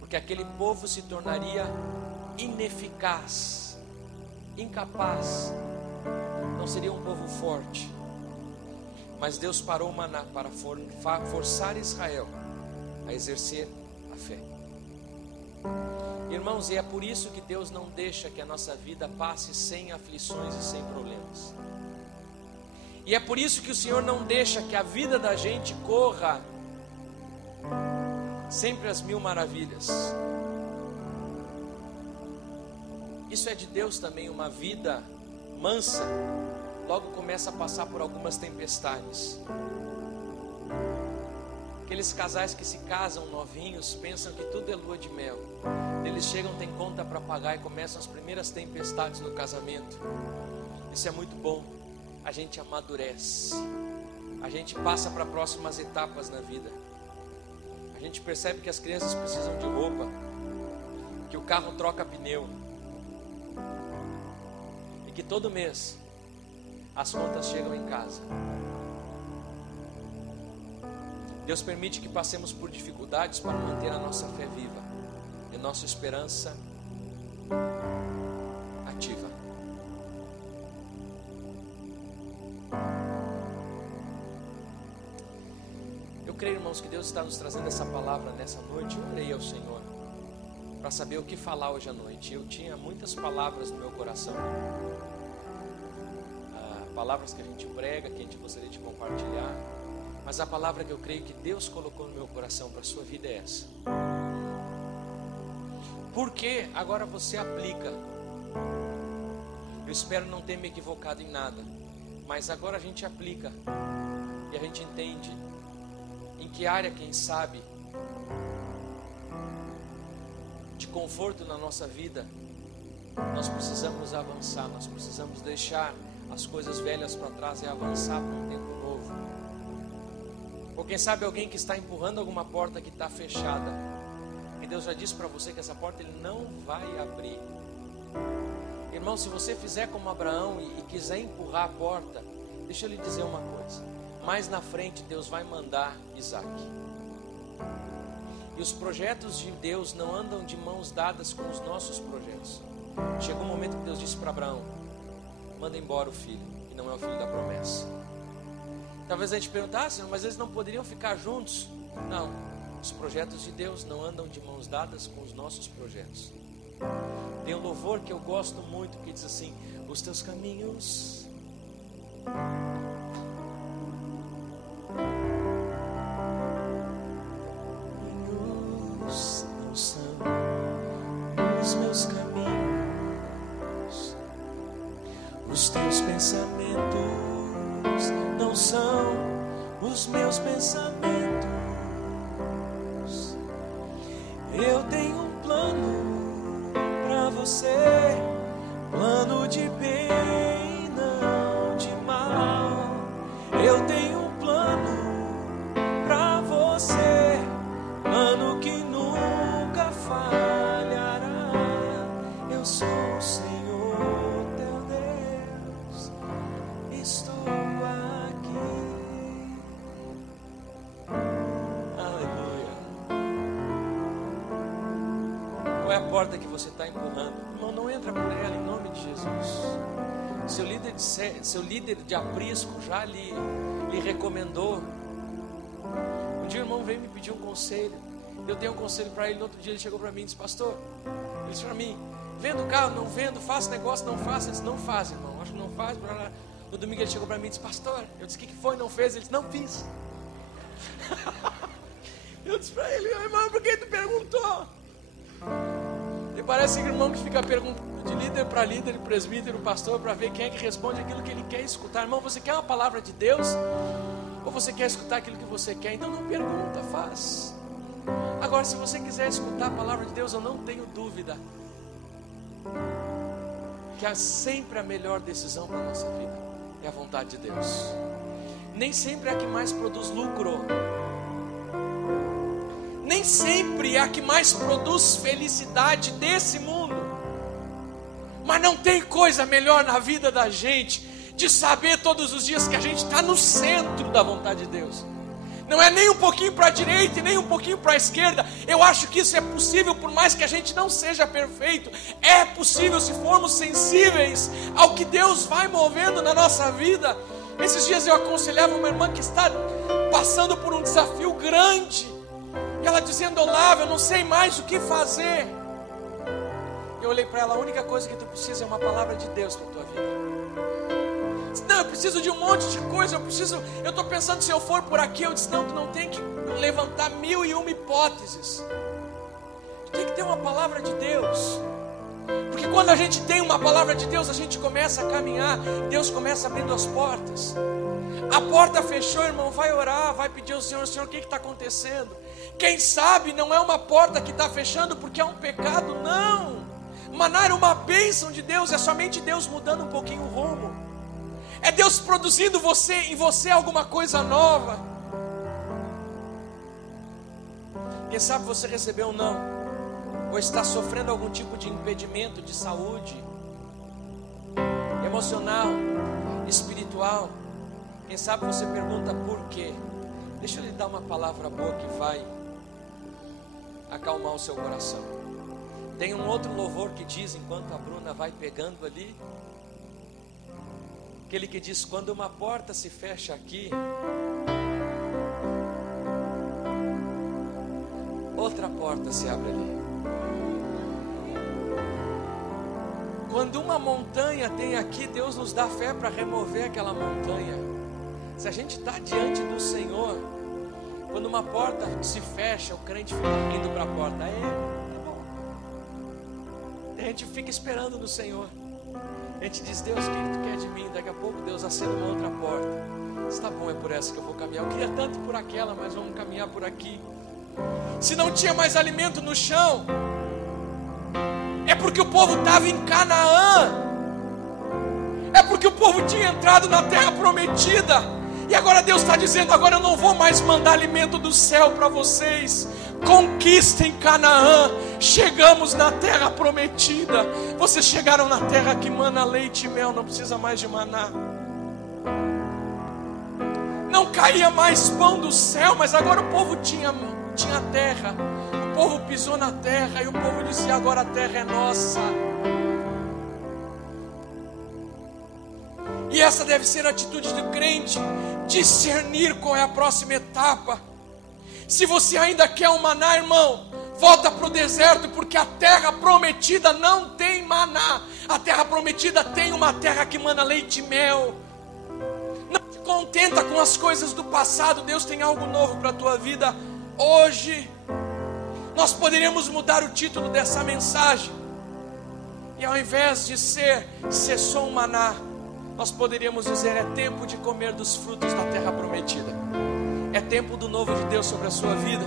porque aquele povo se tornaria ineficaz, incapaz, não seria um povo forte. Mas Deus parou o maná para forçar Israel a exercer a fé. Irmãos, e é por isso que Deus não deixa que a nossa vida passe sem aflições e sem problemas. E é por isso que o Senhor não deixa que a vida da gente corra sempre às mil maravilhas. Isso é de Deus também. Uma vida mansa logo começa a passar por algumas tempestades. Aqueles casais que se casam novinhos pensam que tudo é lua de mel. Eles chegam, têm conta para pagar e começam as primeiras tempestades no casamento. Isso é muito bom. A gente amadurece, a gente passa para próximas etapas na vida. A gente percebe que as crianças precisam de roupa, que o carro troca pneu, e que todo mês as contas chegam em casa. Deus permite que passemos por dificuldades para manter a nossa fé viva e a nossa esperança ativa. Eu creio, irmãos, que Deus está nos trazendo essa palavra nessa noite. Eu orei ao Senhor para saber o que falar hoje à noite. Eu tinha muitas palavras no meu coração, palavras que a gente prega, que a gente gostaria de compartilhar, mas a palavra que eu creio que Deus colocou no meu coração para a sua vida é essa. Porque agora você aplica. Eu espero não ter me equivocado em nada, mas agora a gente aplica e a gente entende em que área, quem sabe, de conforto na nossa vida, nós precisamos avançar, nós precisamos deixar as coisas velhas para trás e avançar para um tempo novo. Ou quem sabe alguém que está empurrando alguma porta que está fechada, e Deus já disse para você que essa porta Ele não vai abrir. Irmão, se você fizer como Abraão e quiser empurrar a porta, deixa eu lhe dizer uma coisa: mais na frente Deus vai mandar Isaac. E os projetos de Deus não andam de mãos dadas com os nossos projetos. Chegou um momento que Deus disse para Abraão: manda embora o filho, que não é o filho da promessa. Talvez a gente perguntasse, mas eles não poderiam ficar juntos? Não, os projetos de Deus não andam de mãos dadas com os nossos projetos. Tem um louvor que eu gosto muito que diz assim: os teus caminhos não são os meus caminhos, os teus pensamentos não são os meus pensamentos. Eu tenho um plano para você, plano de bem, não de mal. Eu tenho um plano para você, plano que nunca falhará. Eu sou o Senhor teu Deus, estou aqui. Aleluia. Qual é a porta que você está empurrando? Irmão, não entra por ela em nome de Jesus. Seu líder de aprisco já lhe recomendou. Um dia o irmão veio me pedir um conselho. Eu dei um conselho para ele. No outro dia ele chegou para mim e disse: pastor, ele disse para mim: vendo o carro, não vendo, faço negócio, não faço. Ele disse: não faz, irmão, acho que não faz. No domingo ele chegou para mim e disse: pastor, eu disse: o que foi, não fez? Ele disse: não fiz. Eu disse para ele: irmão, por que tu perguntou? E parece que o irmão que fica perguntando de líder para líder, de presbítero, pastor, para ver quem é que responde aquilo que ele quer escutar. Irmão, você quer uma palavra de Deus? Ou você quer escutar aquilo que você quer? Então não pergunta, faz. Agora, se você quiser escutar a palavra de Deus, eu não tenho dúvida que sempre a melhor decisão para a nossa vida é a vontade de Deus. Nem sempre é a que mais produz lucro, nem sempre é a que mais produz felicidade desse mundo. Mas não tem coisa melhor na vida da gente de saber todos os dias que a gente está no centro da vontade de Deus. Não é nem um pouquinho para a direita e nem um pouquinho para a esquerda. Eu acho que isso é possível, por mais que a gente não seja perfeito. É possível se formos sensíveis ao que Deus vai movendo na nossa vida. Esses dias eu aconselhava uma irmã que está passando por um desafio grande. E ela dizendo: Olavo, eu não sei mais o que fazer. Eu olhei para ela: a única coisa que tu precisa é uma palavra de Deus para a tua vida. Não, eu preciso de um monte de coisa, eu estou pensando se eu for por aqui. Eu disse: não, tu não tem que levantar 1001 hipóteses. Tu tem que ter uma palavra de Deus. Porque quando a gente tem uma palavra de Deus, a gente começa a caminhar, Deus começa abrindo as portas. A porta fechou, irmão, vai orar, vai pedir ao Senhor: Senhor, o que está acontecendo? Quem sabe não é uma porta que está fechando porque é um pecado, não. Maná era uma bênção de Deus, é somente Deus mudando um pouquinho o rumo. É Deus produzindo em você alguma coisa nova. Quem sabe você recebeu um não, ou está sofrendo algum tipo de impedimento de saúde emocional, espiritual. Quem sabe você pergunta por quê. Deixa eu lhe dar uma palavra boa que vai acalmar o seu coração. Tem um outro louvor que diz, enquanto a Bruna vai pegando ali, aquele que diz: quando uma porta se fecha aqui, outra porta se abre ali. Quando uma montanha tem aqui, Deus nos dá fé para remover aquela montanha. Se a gente está diante do Senhor, quando uma porta se fecha, o crente fica indo para a porta. Tá bom. A gente fica esperando no Senhor. A gente diz: Deus, o que tu quer de mim? Daqui a pouco Deus acende uma outra porta. Está bom, é por essa que eu vou caminhar. Eu queria tanto por aquela, mas vamos caminhar por aqui. Se não tinha mais alimento no chão, é porque o povo estava em Canaã. É porque o povo tinha entrado na terra prometida. E agora Deus está dizendo: agora eu não vou mais mandar alimento do céu para vocês. Conquistem Canaã. Chegamos na terra prometida. Vocês chegaram na terra que mana leite e mel. Não precisa mais de maná. Não caía mais pão do céu, mas agora o povo tinha terra. O povo pisou na terra e o povo dizia: agora a terra é nossa. E essa deve ser a atitude do crente: discernir qual é a próxima etapa. Se você ainda quer um maná, irmão, volta para o deserto, porque a terra prometida não tem maná. A terra prometida tem uma terra que mana leite e mel. Não te contenta com as coisas do passado. Deus tem algo novo para a tua vida hoje. Nós poderíamos mudar o título dessa mensagem, e ao invés de ser cessou um maná, nós poderíamos dizer: é tempo de comer dos frutos da terra prometida. É tempo do novo de Deus sobre a sua vida.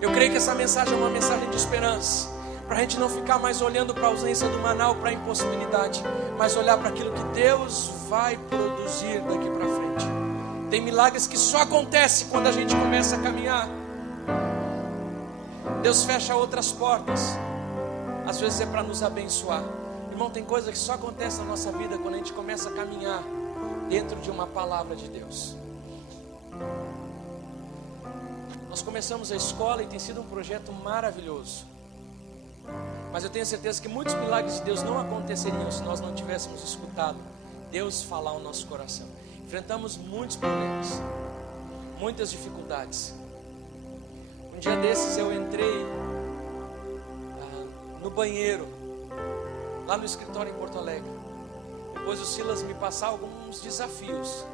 Eu creio que essa mensagem é uma mensagem de esperança, para a gente não ficar mais olhando para a ausência do maná ou para a impossibilidade, mas olhar para aquilo que Deus vai produzir daqui para frente. Tem milagres que só acontecem quando a gente começa a caminhar. Deus fecha outras portas, às vezes é para nos abençoar. Irmão, tem coisa que só acontece na nossa vida quando a gente começa a caminhar dentro de uma palavra de Deus. Nós começamos a escola e tem sido um projeto maravilhoso, mas eu tenho certeza que muitos milagres de Deus não aconteceriam se nós não tivéssemos escutado Deus falar ao nosso coração. Enfrentamos muitos problemas, muitas dificuldades. Um dia desses eu entrei no banheiro, lá no escritório em Porto Alegre. Depois o Silas me passou alguns desafios,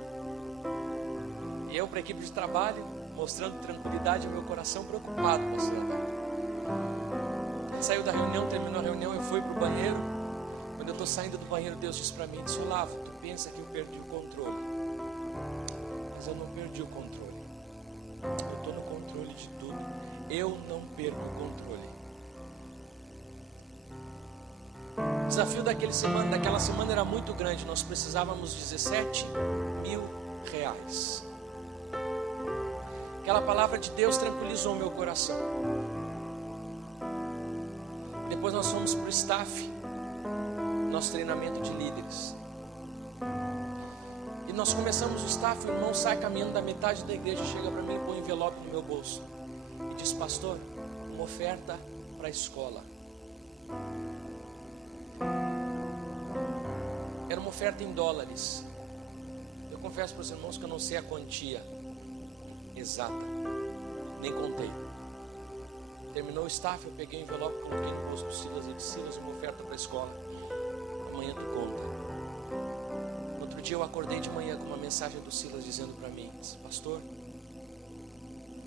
e eu, para a equipe de trabalho, mostrando tranquilidade ao meu coração, preocupado, pastor. A gente saiu da reunião, terminou a reunião, eu fui para o banheiro. Quando eu estou saindo do banheiro, Deus disse para mim: disse: Olavo, tu pensa que eu perdi o controle, mas eu não perdi o controle. Eu estou no controle de tudo. Eu não perco o controle. O desafio daquela semana era muito grande. Nós precisávamos de R$17.000. Aquela palavra de Deus tranquilizou meu coração. Depois nós fomos para o staff, nosso treinamento de líderes. E nós começamos o staff, o irmão sai caminhando da metade da igreja, chega para mim e põe um envelope no meu bolso e diz: pastor, uma oferta para a escola. Era uma oferta em dólares. Eu confesso para os irmãos que eu não sei a quantia exata, nem contei. Terminou o staff, eu peguei o envelope, coloquei no bolso do Silas e disse: Silas, uma oferta para a escola, amanhã tu conta. No outro dia eu acordei de manhã com uma mensagem do Silas dizendo para mim: disse, pastor,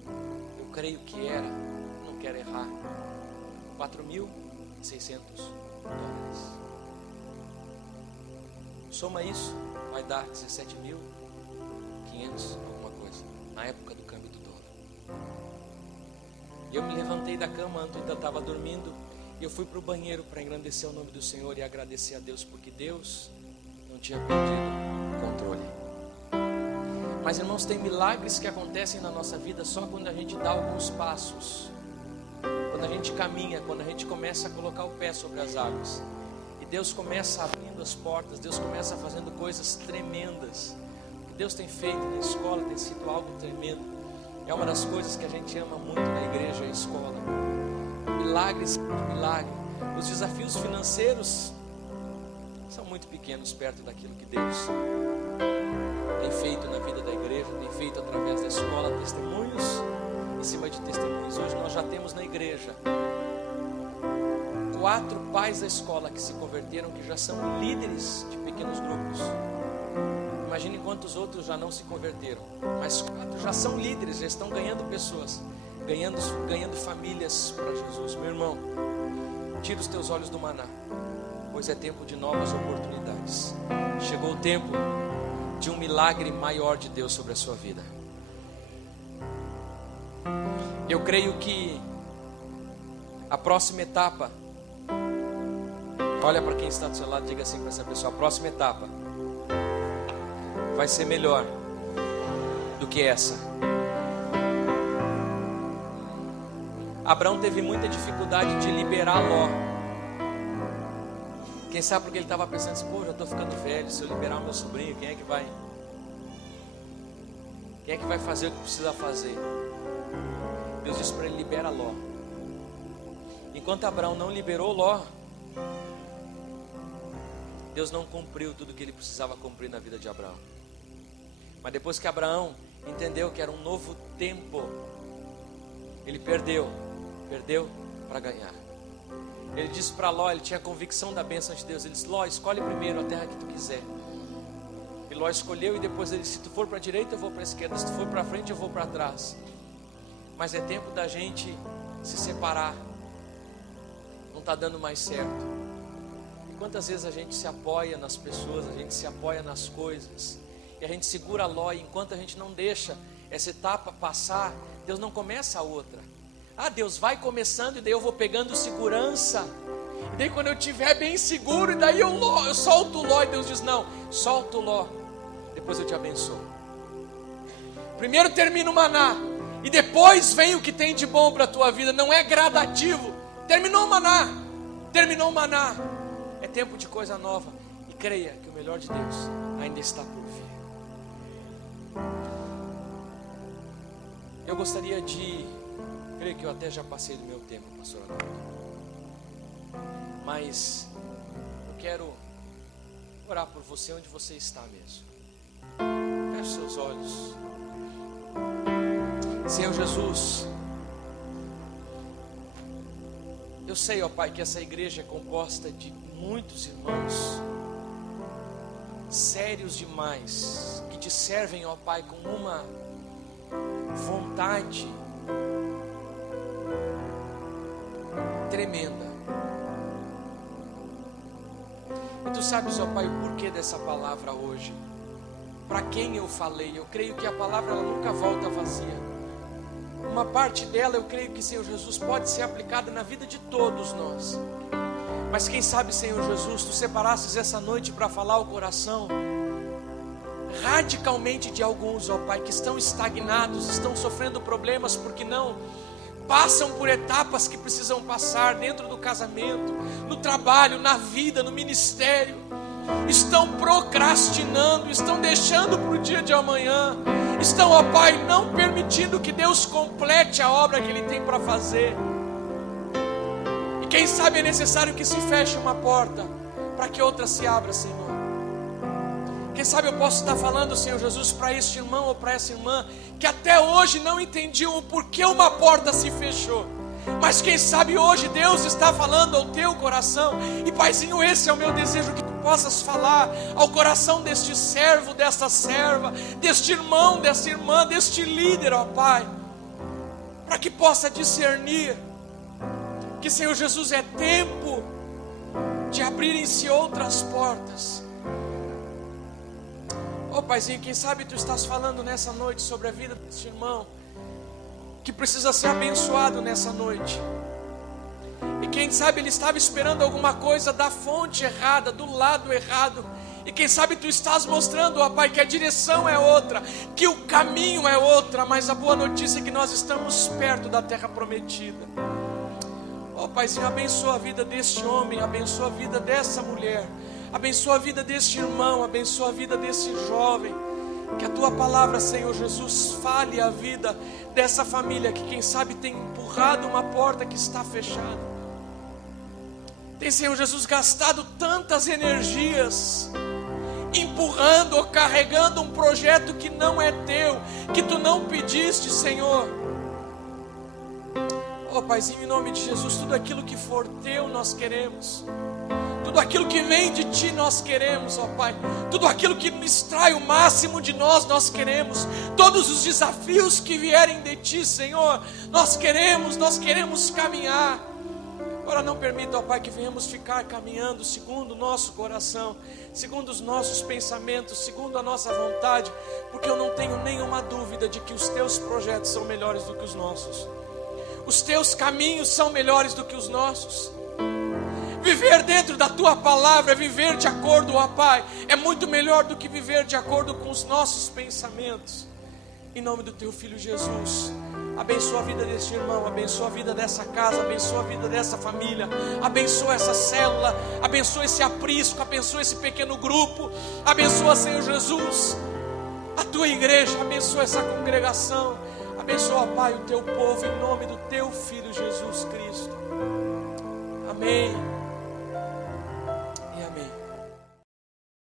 eu creio que era, não quero errar, $4.600. Soma isso, vai dar 17.500, alguma coisa, na época do câmbio do dólar. E eu me levantei da cama, Antônio estava dormindo, e eu fui para o banheiro para engrandecer o nome do Senhor e agradecer a Deus, porque Deus não tinha perdido o controle. Mas, irmãos, tem milagres que acontecem na nossa vida só quando a gente dá alguns passos, quando a gente caminha, quando a gente começa a colocar o pé sobre as águas. E Deus começa abrindo as portas, Deus começa fazendo coisas tremendas. O que Deus tem feito na escola tem sido algo tremendo. É uma das coisas que a gente ama muito na igreja, a escola. Milagres, milagre. Os desafios financeiros são muito pequenos perto daquilo que Deus tem feito na vida da igreja, tem feito através da escola, testemunhos em cima de testemunhos. Hoje nós já temos na igreja 4 pais da escola que se converteram, que já são líderes de pequenos grupos. Imagine quantos outros já não se converteram, mas 4 já são líderes, já estão ganhando pessoas, ganhando famílias para Jesus. Meu irmão, tira os teus olhos do maná, pois é tempo de novas oportunidades. Chegou o tempo de um milagre maior de Deus sobre a sua vida. Eu creio que a próxima etapa, olha para quem está do seu lado, diga assim para essa pessoa: a próxima etapa vai ser melhor do que essa. Abraão teve muita dificuldade de liberar Ló. Quem sabe porque ele estava pensando assim: pô, já estou ficando velho, se eu liberar o meu sobrinho, quem é que vai fazer o que precisa fazer? Deus disse para ele: libera Ló. Enquanto Abraão não liberou Ló, Deus não cumpriu tudo o que ele precisava cumprir na vida de Abraão. Mas depois que Abraão entendeu que era um novo tempo, ele perdeu para ganhar. Ele disse para Ló, ele tinha a convicção da bênção de Deus. Ele disse: Ló, escolhe primeiro a terra que tu quiser. E Ló escolheu, e depois ele disse: se tu for para a direita eu vou para a esquerda, se tu for para frente eu vou para trás. Mas é tempo da gente se separar. Não está dando mais certo. E quantas vezes a gente se apoia nas pessoas, a gente se apoia nas coisas, e a gente segura Ló, e enquanto a gente não deixa essa etapa passar, Deus não começa a outra. Deus vai começando, e daí eu vou pegando segurança, e daí quando eu estiver bem seguro, e daí eu solto o Ló, e Deus diz: não, solta o Ló, depois eu te abençoo. Primeiro termina o maná, e depois vem o que tem de bom para a tua vida. Não é gradativo. Terminou o maná, é tempo de coisa nova, e creia que o melhor de Deus ainda está por vir. Eu gostaria de, creio que eu até já passei do meu tempo, pastor Arnaldo, mas eu quero orar por você onde você está mesmo. Feche seus olhos. Senhor Jesus, eu sei, ó Pai, que essa igreja é composta de muitos irmãos sérios demais, que te servem, ó Pai, com uma vontade tremenda. E tu sabes, ó Pai, o porquê dessa palavra hoje. Para quem eu falei? Eu creio que a palavra ela nunca volta vazia. Uma parte dela eu creio que, Senhor Jesus, pode ser aplicada na vida de todos nós. Mas quem sabe, Senhor Jesus, tu separasses essa noite para falar ao coração radicalmente de alguns, ó Pai, que estão estagnados, estão sofrendo problemas porque não passam por etapas que precisam passar dentro do casamento, no trabalho, na vida, no ministério. Estão procrastinando, estão deixando para o dia de amanhã. Estão, ó Pai, não permitindo que Deus complete a obra que Ele tem para fazer. E quem sabe é necessário que se feche uma porta para que outra se abra, Senhor. Quem sabe eu posso estar falando, Senhor Jesus, para este irmão ou para essa irmã que até hoje não entendiam o porquê uma porta se fechou. Mas quem sabe hoje Deus está falando ao teu coração. E Paizinho, esse é o meu desejo, que tu possas falar ao coração deste servo, desta serva, deste irmão, desta irmã, deste líder, ó Pai, para que possa discernir que, Senhor Jesus, é tempo de abrirem-se outras portas. Ó Paizinho, quem sabe tu estás falando nessa noite sobre a vida deste irmão que precisa ser abençoado nessa noite. E quem sabe ele estava esperando alguma coisa da fonte errada, do lado errado. E quem sabe tu estás mostrando, ó Pai, que a direção é outra, que o caminho é outra. Mas a boa notícia é que nós estamos perto da terra prometida. Ó Paizinho, abençoa a vida deste homem, abençoa a vida dessa mulher, abençoa a vida deste irmão, abençoa a vida desse jovem. Que a tua palavra, Senhor Jesus, fale a vida dessa família que quem sabe tem empurrado uma porta que está fechada. Tem, Senhor Jesus, gastado tantas energias empurrando ou carregando um projeto que não é teu, que tu não pediste, Senhor. Oh, Paizinho, em nome de Jesus, tudo aquilo que for teu nós queremos. Tudo aquilo que vem de Ti nós queremos, ó Pai. Tudo aquilo que extrai o máximo de nós queremos. Todos os desafios que vierem de Ti, Senhor, nós queremos caminhar. Agora não permita, ó Pai, que venhamos ficar caminhando segundo o nosso coração, segundo os nossos pensamentos, segundo a nossa vontade, porque eu não tenho nenhuma dúvida de que os Teus projetos são melhores do que os nossos. Os Teus caminhos são melhores do que os nossos. Viver dentro da Tua palavra, viver de acordo, ó Pai, é muito melhor do que viver de acordo com os nossos pensamentos. Em nome do Teu Filho Jesus, abençoa a vida deste irmão, abençoa a vida dessa casa, abençoa a vida dessa família, abençoa essa célula, abençoa esse aprisco, abençoa esse pequeno grupo, abençoa, Senhor Jesus, a Tua igreja, abençoa essa congregação, abençoa, Pai, o Teu povo, em nome do Teu Filho Jesus Cristo. Amém.